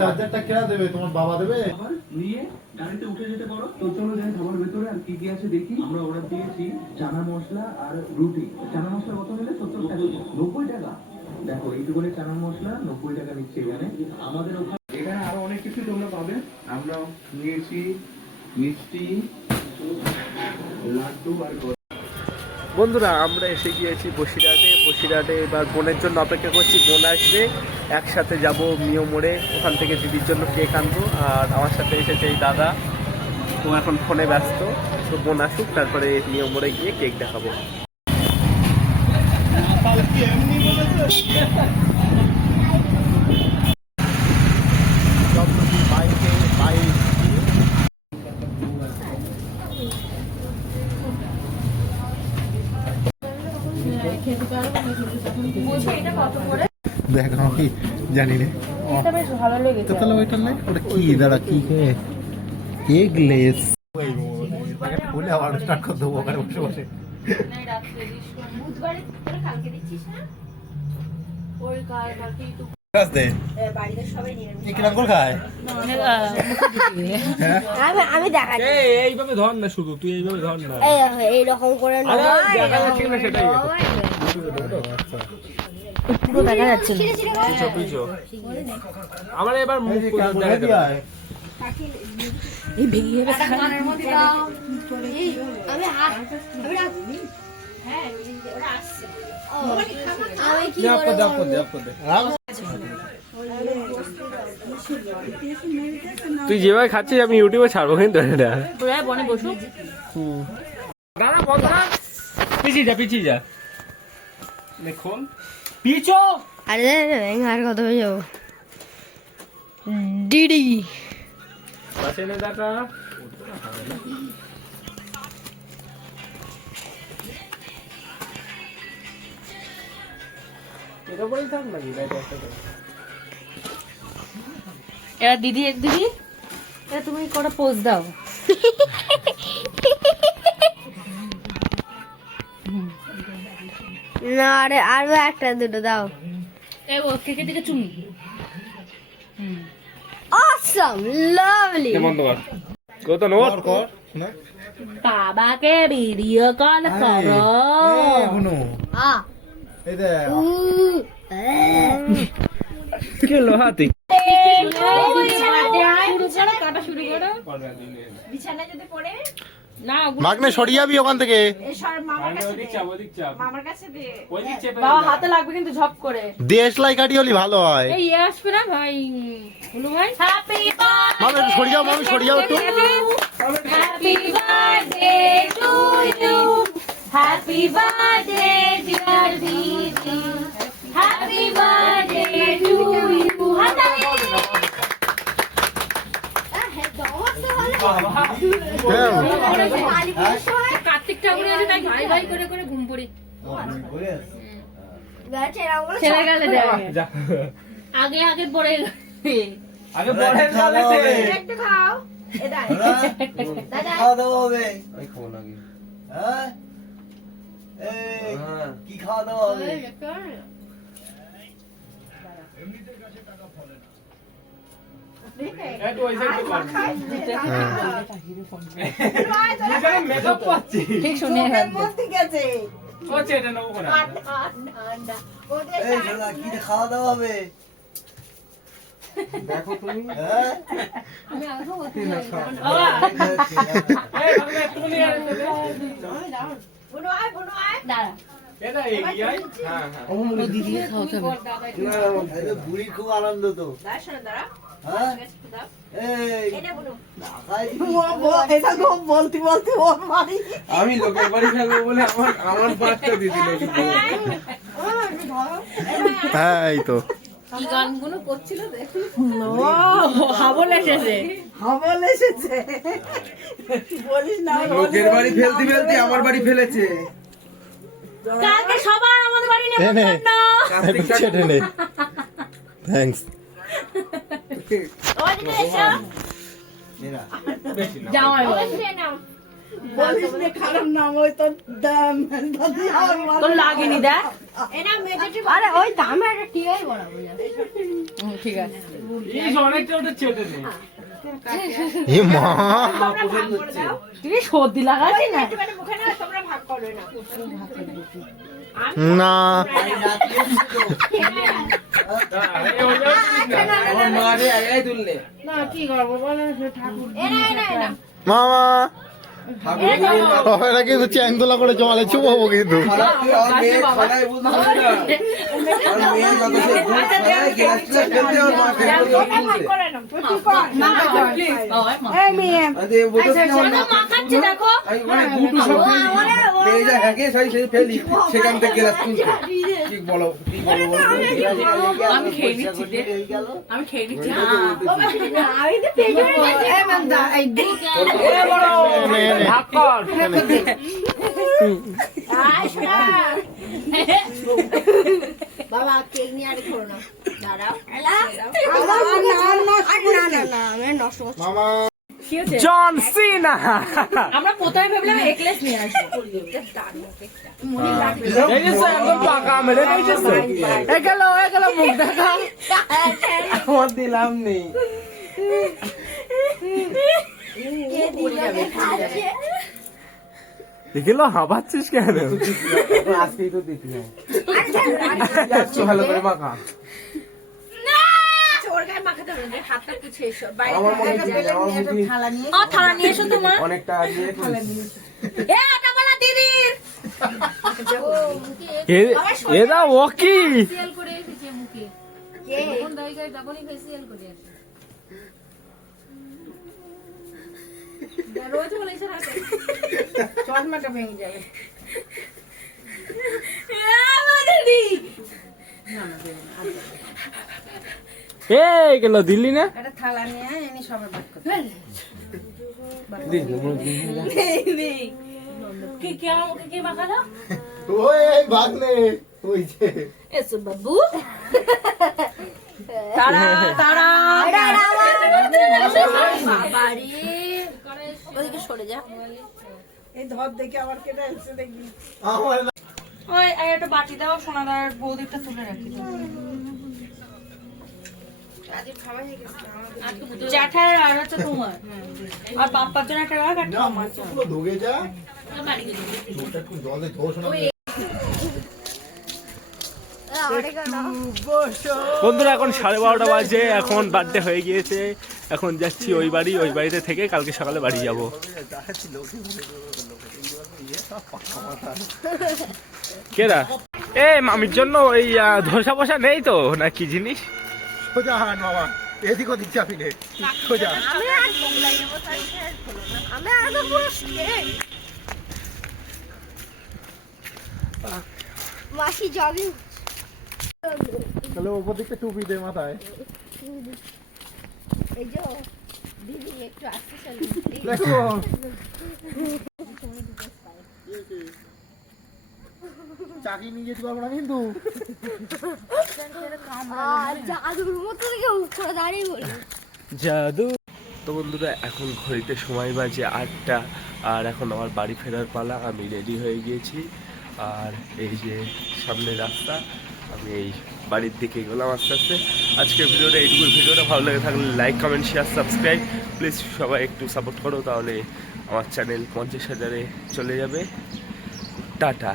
চার্জারটা কেনা দেবে? তোমার বাবা দেবে? নিয়ে গাড়িতে উঠে যেতে পারো। তো চলো যাই খাবার ভেতরে আর কি কি আছে দেখি। আমরা অর্ডার দিয়েছি চানা মশলা আর রুটি। চানা মশলা কত নিলে? 70 টাকা। 90 টাকা। দেখো এইটুকুনি চানা মশলা 90 টাকা নিচ্ছে এখানে। আমাদের ওখানে এখানে আরো অনেক কিছু তোমরা পাবে। আমরা নিয়েছি মিষ্টি, লাড্ডু আর বন্ধুরা আমরা এসে গিয়েছি বসিরহাটে এবার বোনের জন্য অপেক্ষা করছি। বোন আসবে, একসাথে যাব মিও মোড়ে, ওখান থেকে দিদির জন্য কেক আনবো। আর আমার সাথে এসেছে এই দাদা, ও এখন ফোনে ব্যস্ত। তো বোন আসুক, তারপরে মিও মোড়ে গিয়ে কেক দেখাবো। দেখ আমি জানি না, তাহলে ওইটা নাই, ওটা কি দাঁড়া কি এগলেস বলে আবার স্টার্ট করে দেবো ওখানে বসে বসে। আমি দেখাচ্ছি এইভাবে ধর না, শুধু তুই এইভাবে ধর না, এইরকম করে সেটাই পুরো দেখা যাচ্ছে আমার এবার মুখ এই ভেঙে যাবে। তুই যেভাবে খাচ্ছিস আমি ইউটিউবে ছাড়বো কিন্তু এটা। বনে বসু দাদা বন্ধ না, পিছিয়ে যা দেখুন পিছো। আরে আর কত হয়ে যাবো ডিডি পাশে নে দাদা। এটা বলেই থাক নাকি এরা দিদি এক দিদি এরা তুমি কটা পোজ দাও। না আরে আরো একটা দুটো দাও। এই ও কেকের দিকে চুমু। অসম লাভলি। বন্ধ কর, কত নোট কর না বাবাকে ভিডিও কল করো। এই দে কি হলো হাতি কাটা শুরু করো। বিছানা যদি পড়ে না মাগনে সরিয়ে যাবি ওখান থেকে। বাবা হাতে লাগবে কিন্তু ঝপ করে। দেশলাই কাটি হলি ভালো হয়। এই আসবে না ভাই হলো ভাই। হ্যাপি মামি একটু সরিয়ে যাও, মামি সরিয়ে যাও একটু। Happy birthday to you, happy birthday dear দিদি, happy birthday to you. Kartik Thakur এসে তাই ভাই ভাই করে করে ঘুম পড়ি। ছেলে গেলে আগে আগে পড়ে আগে বড়ের গালে একটু খাও। খাওয়া দাওয়া হবে। হ্যাঁ কি খাওয়া দাওয়া হবে? ঠিক শুনে কি খাওয়া দাওয়া হবে? দেখো তুমি বুড়ির খুব আনন্দ তো। আমি লোকের বাড়ি থাকবো বলে আমার পাঁচটা দিয়েছিল। হ্যাঁ এই তো কি গানগুলো করছিল দেখুন। হাবল এসেছে বলিস না। লোকের বাড়ি ফেলতে ফেলতে আমার বাড়ি ফেলেছে। কালকে সবার আমাদের বাড়ি নে থ্যাঙ্কস। জামাই বলিস না খারাপ নাম ওই তোর লাগেনি দেখ। আরে ওই দামে একটা টিয়াই বড়াবো ঠিক আছে এ মা তুই সর্দি লাগাচ্ছি না না না কি করবো বলো ঠাকুর মামা এটা কিন্তু চ্যাংদোলা করে জমালে চুমাবো কিন্তু সেখান থেকে কি বলো কি বলো আমি খেয়ে নিচ্ছি আমি খেয়ে নিচ্ছি বাবা কেক নিয়ে আর করো না দাঁড়াও মামা জন সিনা আমরা প্রথমে ভেবলাম এক্লেস নিয়ে আসবো একদম পাকা মেরে দিয়েছে এগুলো মুখ দেখা আমার দিলাম নেই এগুলো হাবাচ্ছিস কেন আজকেই তো দেখি ভালো করে মাখা থালা নিয়ে এসো তোমার অনেকটা এরা ও কি চশমাটা ভেঙে যাবে গেল দিল্লি না একটা থালা নিয়ে এনে সবার বাদ করতে কে মাখালো ওই ভাগ্নে ওই যে এসো বাবু তারা তারা বাবারে ওদিকে সরে যা এই ধর দেখে আবার কেটে এসে দেখবি আমার ওই একটা বাটি দাও সোনাদার বৌদিটা তুলে রাখি জ্যাঠার আর হচ্ছে তোমার আর বাপ্পার জন্য একটা রাখ একটা আমার জন্য ধুগে যা ওটা একটু জলে ধোস না বন্ধুরা এখন 12:30 বাজে এখন বার্থডে হয়ে গিয়েছে এখন যাচ্ছি ওই বাড়িতে থেকে কালকে সকালে বাড়ি যাব কেরা এ মামির জন্য ওই ধোসা ফোসা নেই তো না কি জিনিস সোজা হান বাবা এদিক ওদিক চাপি নে সোজা মাসি জগিং তাহলে ওপর দিকটা টুপি দে মাথায় এই যে দিদি একটু আসতে চলো দেখো চাকরি নিয়ে যেতে পারবো না কিন্তু জাদুর মতো থেকে উপরে দাঁড়িয়ে বলি জাদু তো বন্ধুরা এখন ঘড়িতে সময় বাজে 8টা আর এখন আমার বাড়ি ফেরার পালা আমি রেডি হয়ে গিয়েছি আর এই যে সামনে রাস্তা আমি এই বাড়ির দিকে গেলাম আস্তে আস্তে আজকের ভিডিওটা এইটুকু ভিডিওটা ভালো লাগে থাকলে like comment share subscribe please সবাই একটু সাপোর্ট করো তাহলে আমার চ্যানেল 50,000-এ চলে যাবে টাটা